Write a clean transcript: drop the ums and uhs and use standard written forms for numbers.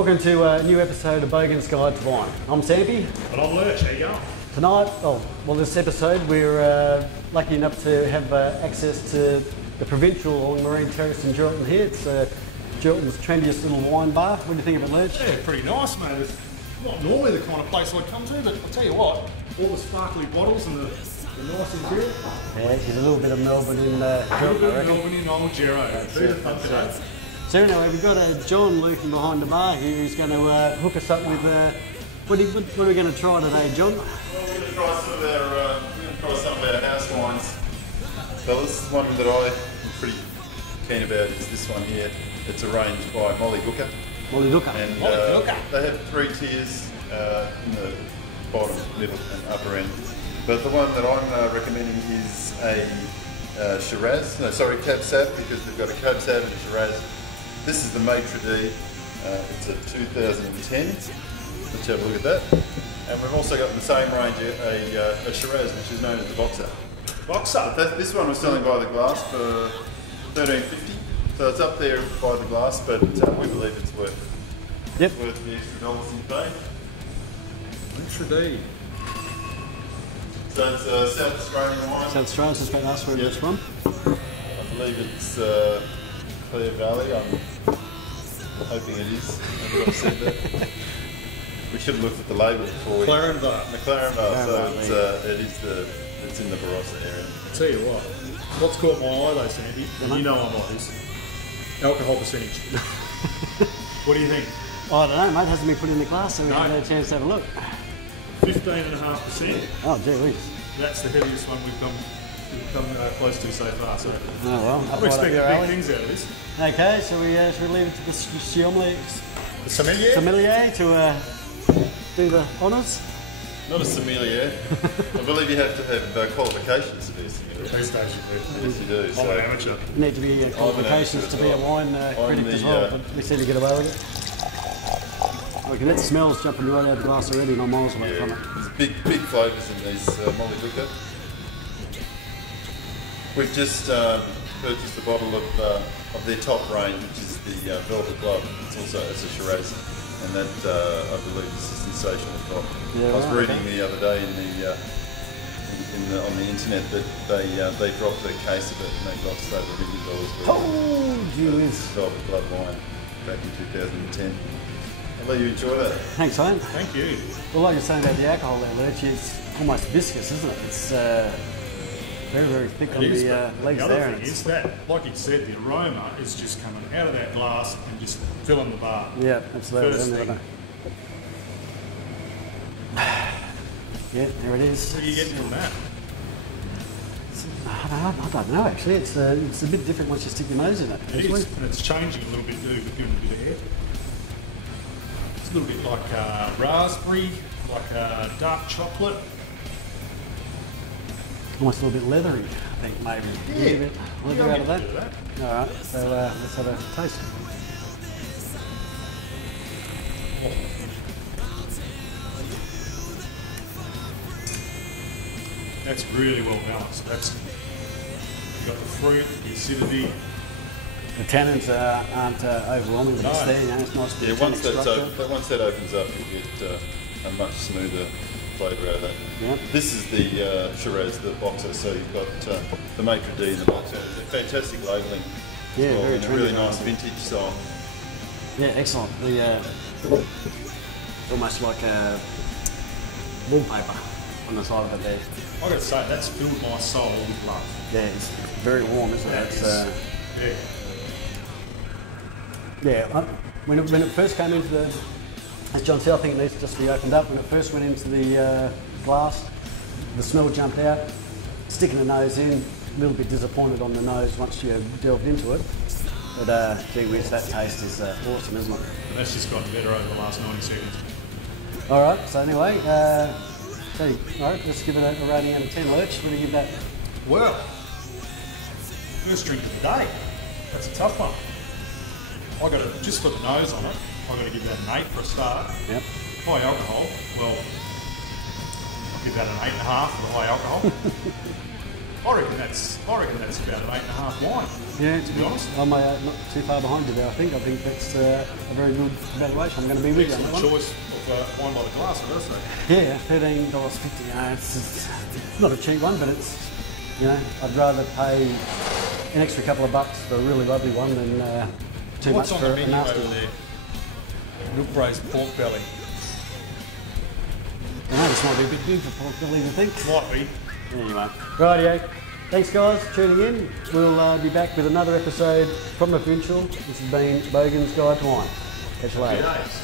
Welcome to a new episode of Bogan'S Guide to Wine. I'm Sampy. And I'm Lurch, how you going? Tonight, this episode, we're lucky enough to have access to the Provincial on Marine Terrace in Geraldton here. It's Geraldton's trendiest little wine bar. What do you think of it, Lurch? Yeah, pretty nice, mate. It's not normally the kind of place I'd come to, but I'll tell you what, all the sparkly bottles and the nice interior. Yeah, there's a little bit of Melbourne in A little Geraldton, bit I of reckon. Melbourne in old Gero. So anyway, we've got John lurking behind the bar here who's going to hook us up with, what are we going to try today, John? Well, we're going to try some of our house wines, fellas. One that I'm pretty keen about is this one here. It's arranged by Mollydooker. Mollydooker. And they have 3 tiers in the bottom, middle and upper end. But the one that I'm recommending is a Shiraz, Cab Sav, because they've got a Cab Sav and a Shiraz. This is the Maitre. It's a 2010. Let's have a look at that. And we've also got in the same range a Shiraz, which is known as the Boxer. Boxer? This one was selling by the glass for $13.50. So it's up there by the glass, but we believe it's worth it. Yep. It's worth the extra dollars you pay. Maitre. So it's South Australian wine. South Australia, that's about us where it's from. I believe it's Clear Valley. I'm hoping it is. Maybe I've said that. We should have looked at the label before we... McLaren. So it's in the Barossa area. I'll tell you what, what's caught my eye though, Sandy, and you know I'm like this, alcohol percentage. What do you think? I don't know, mate. It hasn't been put in the glass, so we haven't had a chance to have a look. 15.5%. Oh, gee whiz. That's the heaviest one we've come close to so far. So Oh, well. I'm expecting big things out of this. Okay, so should we leave it to the The sommelier? sommelier to do the honours? Not a sommelier. I believe you have to have qualifications to be a sommelier. These days you do. Yes, you do. I'm So an amateur. You need to be qualifications to be a wine critic as well, but we seem to get away with it. We can let the smells jumping right out of the glass already, and I'm miles away from it. there's big flavours in these Mollydooker. We've just purchased a bottle of their top range, which is the Velvet Glove. It's a Shiraz, and that I believe is a sensational bottle. Yeah, I was right, reading the other day on the internet that they dropped the case of it and they lost over $1 million worth Oh, gee whiz. Velvet Glove wine back in 2010. I'll let you enjoy that. Thanks, Ian. Thank you. Well, like you're saying about the alcohol there, Lurch, it's almost viscous, isn't it? It's very, very thick on the legs the there. other thing is that, like you said, the aroma is just coming out of that glass and just filling the bar. Yeah, absolutely. First isn't it? thing. Yeah, there it is. What are you getting from that? I don't know actually. It's a bit different once you stick your nose in it. It is, and it's changing a little bit too, but giving it a bit of air. It's a little bit like raspberry, like dark chocolate. Almost a little bit leathery, I think maybe. Yeah. A little bit leather out of that. Bit of that. All right, so let's have a taste. That's really well balanced. You've got the fruit, the acidity. The tannins aren't overwhelming, but it's No. there. You know, it's nice. Yeah, tannic once structure. once that opens up, you get a much smoother flavour out of that. Yeah. This is the Shiraz, the Boxer, so you've got the Maitre D and the Boxer. It's a fantastic labelling. Yeah, as well, very and a really trendy nice labelling. vintage style. Yeah, excellent. The almost like wallpaper on the side of it there. I've got to say, that's filled my soul with love. Yeah, it's very warm, isn't it? That It's, is, yeah, when it first came into the, as John said, I think it needs to just be opened up. When it first went into the glass, the smell jumped out. Sticking the nose in, a little bit disappointed on the nose once you delved into it. But gee whiz, that taste is awesome, isn't it? and that's just gotten better over the last 90 seconds. All right, so anyway, all right, let's give it a rating out of 10, Lurch. What do you give that? Well, first drink of the day. That's a tough one. I got to, just for the nose on it, I got to give that an 8 for a start. Yep. High alcohol, well, I'll give that an 8.5 for the high alcohol. I reckon that's about an 8.5 wine. Yeah, to be honest. I'm not too far behind you there. I think that's a very good evaluation. I'm going to be with you on that Excellent one. choice of wine by the glass, I gotta say. Yeah, $13.50. You know, it's not a cheap one, but it's, you know, I'd rather pay an extra couple of bucks for a really lovely one than too What's much on for the a menu nasty over one. there? Milk braised pork belly. I know this might be a bit big for pork belly, you think? Might be. Anyway, rightio. Thanks guys for tuning in. We'll be back with another episode from Provincial. This has been Bogan'S Guide to Wine. Catch you later. Happy days.